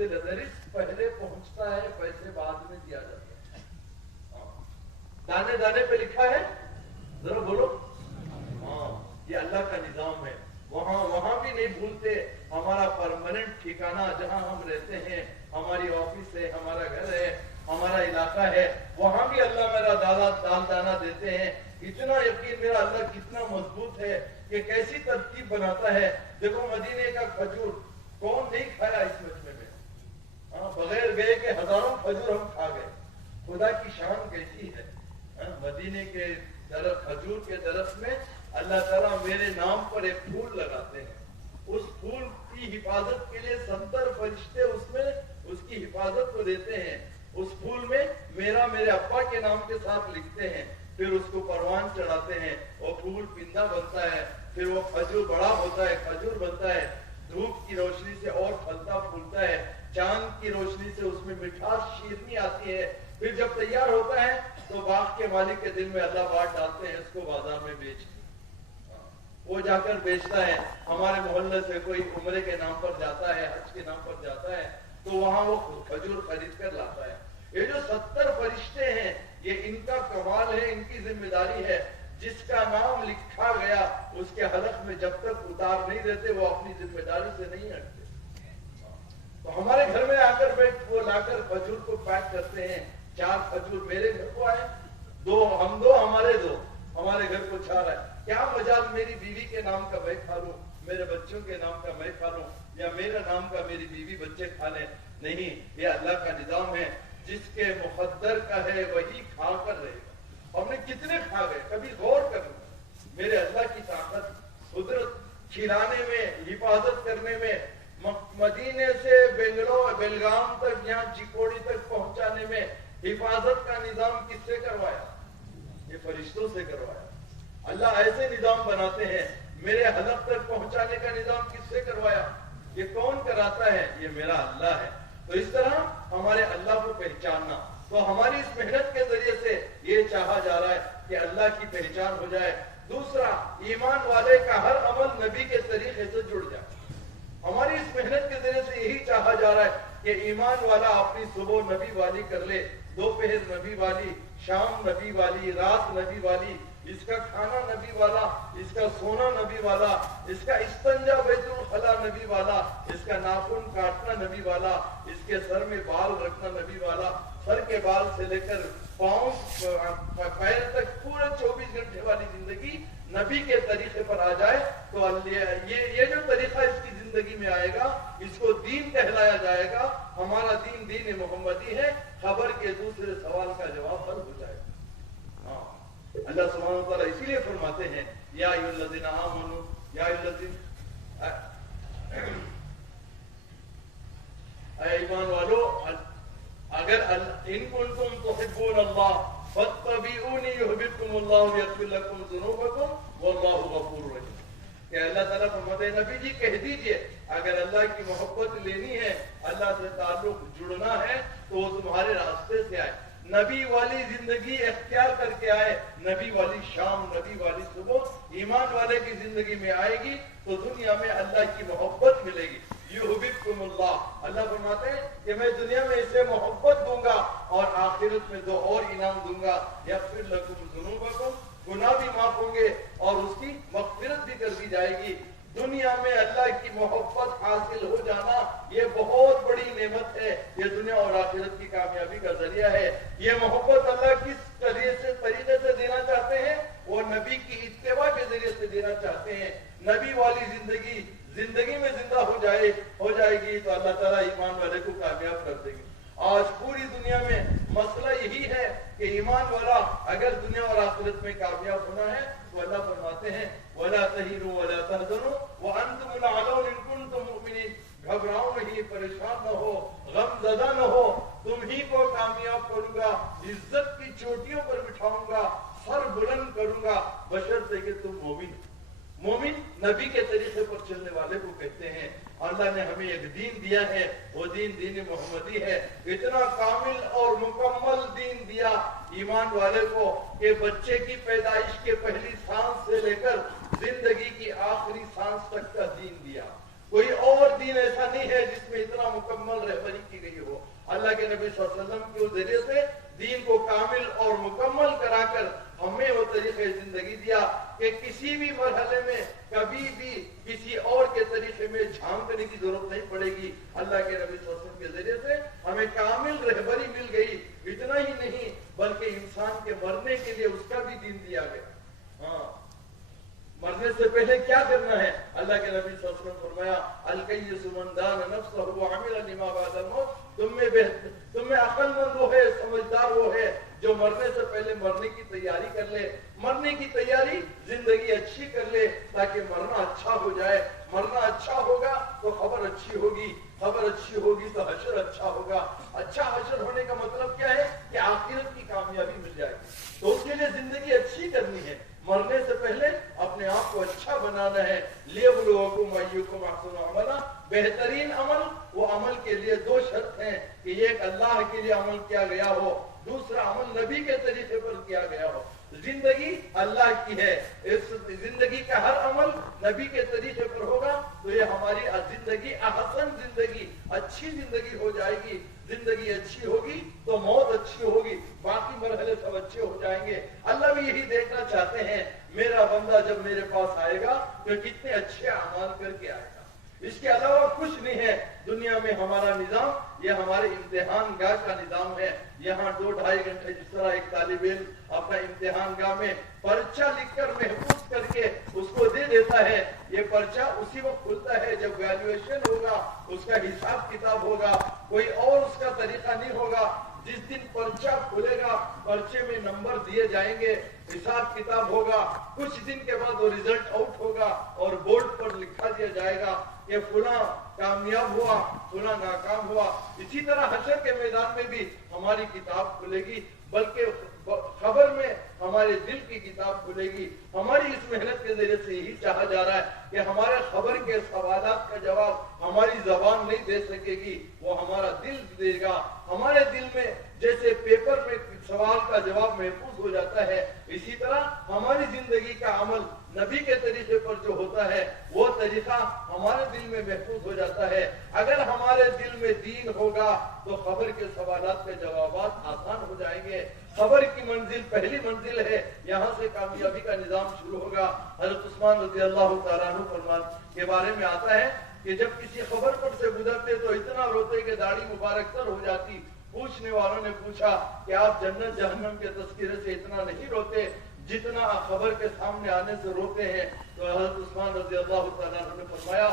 से रिस्क पहले पहुंचता है, पैसे बाद में दिया जाता है। दाने दाने पे लिखा है, जरा बोलो। हाँ, ये अल्लाह का निजाम है। वहां भी नहीं भूलते हमारा परमानेंट ठिकाना जहां हम रहते हैं, हमारी ऑफिस है, हमारा घर है, हमारा इलाका है, वहां भी अल्लाह मेरा दाल दाना देते हैं। इतना यकीन मेरा अल्लाह कितना मजबूत है कि कैसी तरतीब बनाता है। देखो मदीने का खजूर कौन नहीं खाया इस मजमे में? बगैर गए के हजारों खजूर हम खा गए। खुदा की शान कैसी है। मदीने के खजूर के दरख्त में अल्लाह ताला मेरे नाम पर एक फूल लगाते हैं। उस फूल की हिफाजत के लिए 70 फरिश्ते उसमें उसकी हिफाजत को देते हैं। उस फूल में मेरे अब्बा के नाम के साथ लिखते हैं, फिर उसको परवान चढ़ाते हैं, वो फूल पिंदा बनता है, फिर वो खजूर बड़ा होता है, खजूर बनता है, धूप की रोशनी से और फलता फूलता है, चांद की रोशनी से उसमें मिठास शीरनी आती है। फिर जब तैयार होता है तो बाग के मालिक के दिल में अल्लाह बात डालते हैं, इसको बाजार में बेच। वो जाकर बेचता है। हमारे मोहल्ले से कोई उम्रे के नाम पर जाता है, हज के नाम पर जाता है, तो वहां वो खजूर खरीद कर लाता है। ये जो 70 फरिश्ते हैं, ये इनका कमाल है, इनकी जिम्मेदारी है। जिसका नाम लिखा गया उसके हलक में जब तक उतार नहीं देते वो अपनी जिम्मेदारी से नहीं हटते। तो हमारे घर में आकर वो लाकर खजूर को पैक करते हैं। 4 खजूर मेरे घर को आए, 2 हम 2 हमारे घर को 4 आए। क्या मजाल मेरी बीवी के नाम का मैं खा लूं, मेरे बच्चों के नाम का मैं खा लूं, या मेरा नाम का मेरी बीवी बच्चे खा लें? नहीं, ये अल्लाह का निजाम है। जिसके मुकद्दर का है वही खा कर रहेगा। हमने कितने खा गए, कभी गौर करो। मेरे अल्लाह की ताकत, कुदरत, खिलाने में, हिफाजत करने में, मदीने से बेलगाम तक, यहाँ चिकोड़ी तक पहुंचाने में हिफाजत का निजाम किससे करवाया? ये फरिश्तों से करवाया। अल्लाह ऐसे निजाम बनाते हैं। मेरे हलक तक पहुंचाने का निजाम किससे करवाया? ये कौन कराता है? ये मेरा अल्लाह है। तो इस तरह हमारे अल्लाह को पहचानना, तो हमारी इस मेहनत के जरिए से ये चाहा जा रहा है कि अल्लाह की पहचान हो जाए। दूसरा, ईमान वाले का हर अमल नबी के तरीके से जुड़ जाए। हमारी इस मेहनत के जरिए से यही चाहा जा रहा है कि ईमान वाला अपनी सुबह नबी वाली कर ले, दोपहर नबी वाली, शाम नबी वाली, रात नबी वाली, इसका खाना नबी वाला, इसका सोना नबी वाला, इसका इस्तंजा बैतुल खला नबी वाला, इसका नाखून काटना नबी वाला, इसके सर में बाल रखना नबी वाला, सर के बाल से लेकर पांव पैर तक पूरे 24 घंटे वाली जिंदगी नबी के तरीके पर आ जाए तो ये जो तरीका इसकी जिंदगी में आएगा, इसको दीन कहलाया जाएगा। हमारा दीन दीन मोहम्मदी है। खबर के दूसरे सवाल का जवाब हल हो जाएगा। अल्लाह सुब्हानहू व तआला इसीलिए फरमाते हैं, या अय्युहल्लज़ीना आमनू, या ईमान वालों, अगर इन कुंतुम तुहिब्बून अल्लाह फत्तबिऊनी युहिब्बुकुमुल्लाहु व यग़फिर लकुम ज़ुनूबकुम वल्लाहु गफूरुर रहीम। कि अल्लाह ताला फरमाते हैं, नबी जी कह दीजिए, अगर अल्लाह की मोहब्बत लेनी है, अल्लाह से ताल्लुक जुड़ना है, तो वो तुम्हारे रास्ते से आए, नबी वाली जिंदगी इख्तियार करके आए, नबी वाली शाम, नबी वाली सुबह ईमान वाले की जिंदगी में आएगी तो दुनिया में अल्लाह की मोहब्बत मिलेगी। युहिब्बुकुमुल्लाह, अल्लाह फरमाते हैं कि मैं दुनिया में इसे मोहब्बत दूंगा और आखिरत में 2 और इनाम दूंगा, यग़फिर लकुम ज़ुनूबकुम, गुनाह भी माफ होंगे और उसकी मग़फ़िरत भी कर दी जाएगी। दुनिया में अल्लाह की मोहब्बत हासिल हो जाना ये बहुत बड़ी नेमत है। ये दुनिया और आखिरत की कामयाबी का जरिया है। ये मोहब्बत अल्लाह किस तरीके से देना चाहते हैं? वो नबी की इत्तिबा के जरिए से देना चाहते हैं। नबी वाली जिंदगी में जिंदा हो जाएगी तो अल्लाह ताला ईमान वाले को कामयाब कर देंगे। आज पूरी दुनिया में मसला यही है कि ईमान वाला अगर दुनिया और आखिरत में कामयाब होना है तो अल्लाह फरमाते हैं, वला तहिनु वला तहज़नु व अंतुमुल अअलौन इन कुंतुम मुमिनीन, घबराओ नहीं, परेशान न हो, गमज़दा न हो, तुम ही को कामयाब करूंगा, इज्जत की चोटियों पर बिठाऊंगा, सर बुलंद करूंगा, बशर्ते कि तुम मोमिन नबी के तरीके पर चलने वाले को कहते हैं। अल्लाह ने हमें एक दीन दिया है, वो दीन दीन मोहम्मदी है। इतना कामिल और मुकम्मल दीन दिया ईमान वाले को कि बच्चे की पैदाइश के पहली सांस से लेकर जिंदगी की आखिरी सांस तक का दीन दिया। कोई और दीन ऐसा नहीं ہے جس میں اتنا مکمل رہبری کی گئی ہو. اللہ کے نبی صلی اللہ علیہ وسلم کے ذریعے سے دین کو کامل اور مکمل کرا کر ہمیں وہ طریقے زندگی دیا کہ کسی بھی مرحلے میں کبھی بھی کسی اور کے طریقے میں جھانکنے کی ضرورت نہیں پڑے گی. اللہ کے نبی صلی اللہ علیہ وسلم کے ذریعے سے ہمیں کامل رہبری مل گئی. اتنا ہی نہیں بلکہ انسان کے مرنے کے لیے اس کا بھی دین دیا گیا. ہاں، مرنے سے پہلے کیا کرنا ہے؟ اللہ کے نبی صلی اللہ علیہ وسلم فرمایا الکیس من دان نفسہ وعمل لما بعد الموت. تم میں عقل مند وہ ہے، سمجھدار وہ ہے جو مرنے سے پہلے مرنے کی تیاری کر لے. مرنے کی تیاری زندگی اچھی کر لے تاکہ مرنا اچھا ہو جائے. مرنا اچھا ہوگا تو خبر اچھی ہوگی، خبر اچھی ہوگی تو حشر اچھا ہوگا. اچھا حشر ہونے کا مطلب کیا ہے؟ کہ آخرت کی کامیابی مل جائے گی. تو اس کے لیے زندگی اچھی کرنی ہے. مرنے سے پہلے اپنے آپ کو اچھا بنانا ہے. لیبلوکم ایکم احسن عملا. بہترین عمل وہ عمل کے لیے دو شرط ہیں کہ ایک اللہ کے لیے عمل کیا گیا ہو، دوسرا عمل نبی کے طریقے پر کیا گیا ہو. زندگی اللہ کی ہے، اس زندگی کا ہر عمل نبی کے طریقے پر ہوگا تو یہ ہماری زندگی احسن زندگی، اچھی زندگی ہو جائے گی. زندگی اچھی ہوگی تو موت اچھی ہوگی، باقی مرحلے سب اچھے ہو جائیں گے. اللہ بھی یہی دیکھنا چاہتے ہیں میرا بندہ جب میرے پاس آئے گا تو کتنے اچھے اعمال کر کے آئے گا. اس کے علاوہ کچھ نہیں ہے دنیا میں. ہمارا نظام یہ ہمارے امتحان گاہ کا نظام ہے. یہاں 2-2.5 گھنٹے جس طرح ایک طالب علم اپنا امتحان گاہ میں پرچہ لکھ کر محفوظ کر کے اس کو دے دیتا ہے، یہ پرچہ اسی وقت کھلتا ہے جب ویلیویشن ہوگا، اس کا حساب کتاب ہوگا. کوئی اور اس کا طریقہ نہیں ہوگا. جس دن پرچہ کھلے گا پرچے میں نمبر دیے جائیں گے، حساب کتاب ہوگا. کچھ دن کے بعد وہ ریزلٹ آؤٹ ہوگا اور بورڈ پر لکھا دیا جائے گا کہ فلاں کامیاب ہوا، فلاں ناکام ہوا. اسی طرح حشر کے میدان میں بھی ہماری کتاب کھلے گی، بلکہ خبر میں ہمارے دل کی کتاب کھلے گی. ہماری اس محنت کے ذریعے سے یہی چاہا جا رہا ہے کہ ہمارے خبر کے سوالات کا جواب ہماری زبان نہیں دے سکے گی، وہ ہمارا دل دے گا. ہمارے دل میں جیسے پیپر میں سوال کا جواب محفوظ ہو جاتا ہے، اسی طرح ہماری زندگی کا عمل نبی کے طریقے پر جو ہوتا ہے وہ طریقہ ہمارے دل میں محفوظ ہو جاتا ہے. اگر ہمارے دل میں دین ہوگا تو خبر کے سوالات کے جوابات آسان ہو جائیں گے. خبر کی منزل پہلی منزل ہے، یہاں سے کامیابی کا نظام شروع ہوگا. حضرت عثمان رضی اللہ تعالیٰ عنہ فرمان کے بارے میں آتا ہے کہ جب کسی خبر پر سے گزرتے تو اتنا روتے کہ داڑھی مبارک تر ہو جاتی. پوچھنے والوں نے پوچھا کہ آپ جنت جہنم کے تذکرے سے اتنا نہیں روتے جتنا خبر کے سامنے آنے سے روتے ہیں. تو حضرت عثمان رضی اللہ تعالیٰ عنہ نے فرمایا